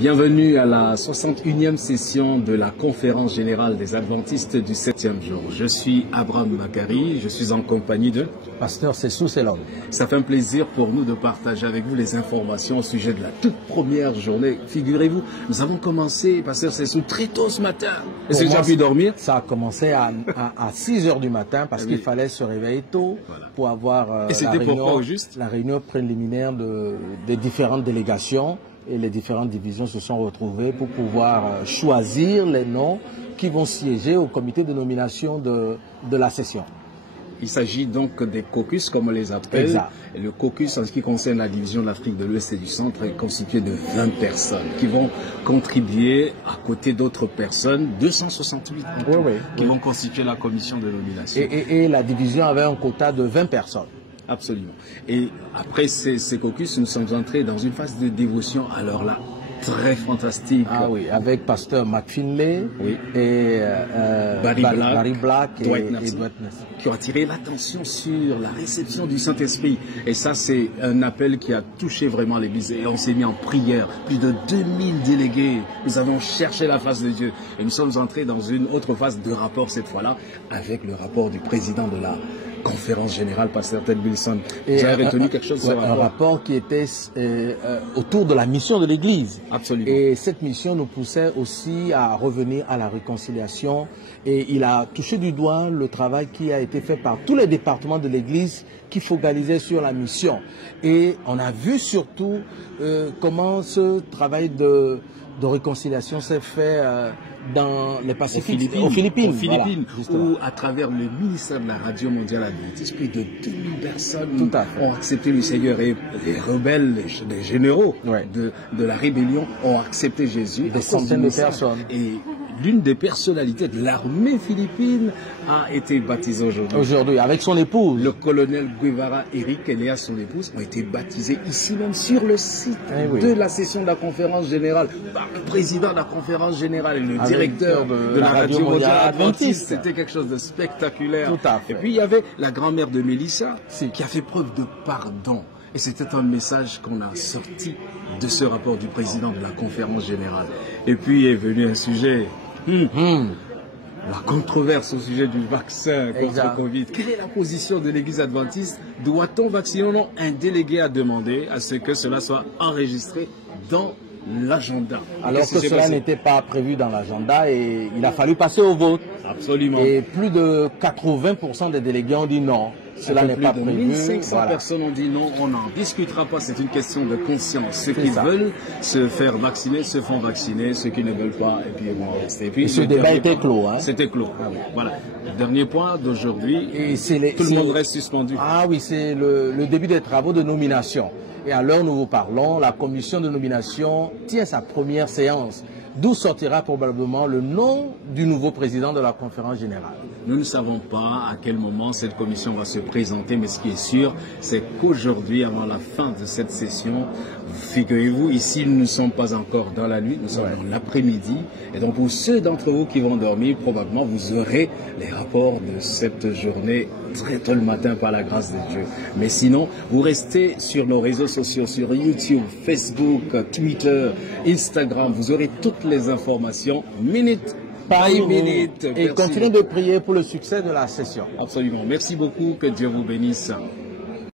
Bienvenue à la 61e session de la conférence générale des adventistes du 7e jour. Je suis Abraham Makari, je suis en compagnie de Pasteur Sessou Selom. Ça fait un plaisir pour nous de partager avec vous les informations au sujet de la toute première journée. Figurez-vous, nous avons commencé, Pasteur Sessou, très tôt ce matin. Est-ce que tu as pu dormir? Ça a commencé à 6 h du matin parce qu'il fallait se réveiller tôt pour avoir Et c'était pourquoi au juste la réunion préliminaire des différentes délégations. Et les différentes divisions se sont retrouvées pour pouvoir choisir les noms qui vont siéger au comité de nomination de la session. Il s'agit donc des caucus, comme on les appelle. Exact. Et le caucus, en ce qui concerne la division de l'Afrique de l'Ouest et du Centre, est constitué de 20 personnes qui vont contribuer à côté d'autres personnes, 268 qui vont constituer la commission de nomination. Et la division avait un quota de 20 personnes. Absolument. Et après ces caucus, nous sommes entrés dans une phase de dévotion, alors là, très fantastique. Ah oui, avec Pasteur McFinley et Barry Black et Dwight Nelson, qui ont attiré l'attention sur la réception du Saint-Esprit. Et ça, c'est un appel qui a touché vraiment l'Église. Et on s'est mis en prière. Plus de 2000 délégués. Nous avons cherché la face de Dieu. Et nous sommes entrés dans une autre phase de rapport cette fois-là, avec le rapport du président de la conférence générale, Pasteur Ted Wilson. Vous avez retenu quelque chose sur un rapport qui était autour de la mission de l'Église. Absolument. Et cette mission nous poussait aussi à revenir à la réconciliation. Et il a touché du doigt le travail qui a été fait par tous les départements de l'Église qui focalisaient sur la mission. Et on a vu surtout comment ce travail de réconciliation s'est fait dans les Pacifiques, aux Philippines, voilà, où à travers le ministère de la Radio mondiale adventiste, plus de 2000 personnes ont accepté le Seigneur, et les rebelles, les généraux de la rébellion ont accepté Jésus. Des centaines de personnes. Et l'une des personnalités de l'armée philippine a été baptisée aujourd'hui. Aujourd'hui, avec son épouse. Le colonel Guevara Eric et son épouse ont été baptisés ici même sur le site de la session de la conférence générale par le président de la conférence générale et le directeur de la Radio mondiale adventiste. C'était quelque chose de spectaculaire. Tout à fait. Et puis il y avait la grand-mère de Mélissa qui a fait preuve de pardon. Et c'était un message qu'on a sorti de ce rapport du président de la conférence générale. Et puis est venu un sujet... La controverse au sujet du vaccin contre le Covid. Quelle est la position de l'Église adventiste? Doit-on vacciner ou non? Un délégué a demandé à ce que cela soit enregistré dans l'agenda. Alors que cela n'était pas prévu dans l'agenda et il a fallu passer au vote. Absolument. Et plus de 80% des délégués ont dit non. Cela n'est pas prévu. 1500 personnes ont dit non, on n'en discutera pas, c'est une question de conscience. Ceux qui veulent se faire vacciner se font vacciner, ceux qui ne veulent pas, et puis ils vont rester. Et puis, ce débat était clos. Hein? C'était clos. Voilà. Le dernier point d'aujourd'hui, tout le monde reste suspendu. Ah oui, c'est le début des travaux de nomination. Et à l'heure où nous vous parlons, la commission de nomination tient sa première séance, d'où sortira probablement le nom du nouveau président de la conférence générale. Nous ne savons pas à quel moment cette commission va se présenter, mais ce qui est sûr, c'est qu'aujourd'hui, avant la fin de cette session, figurez-vous, ici, nous ne sommes pas encore dans la nuit, nous sommes dans l'après-midi. Et donc, pour ceux d'entre vous qui vont dormir, probablement, vous aurez les rapports de cette journée très tôt le matin par la grâce de Dieu. Mais sinon, vous restez sur nos réseaux sociaux, sur YouTube, Facebook, Twitter, Instagram. Vous aurez toutes les informations, minute par minute. Et continuez de prier pour le succès de la session. Absolument. Merci beaucoup. Que Dieu vous bénisse.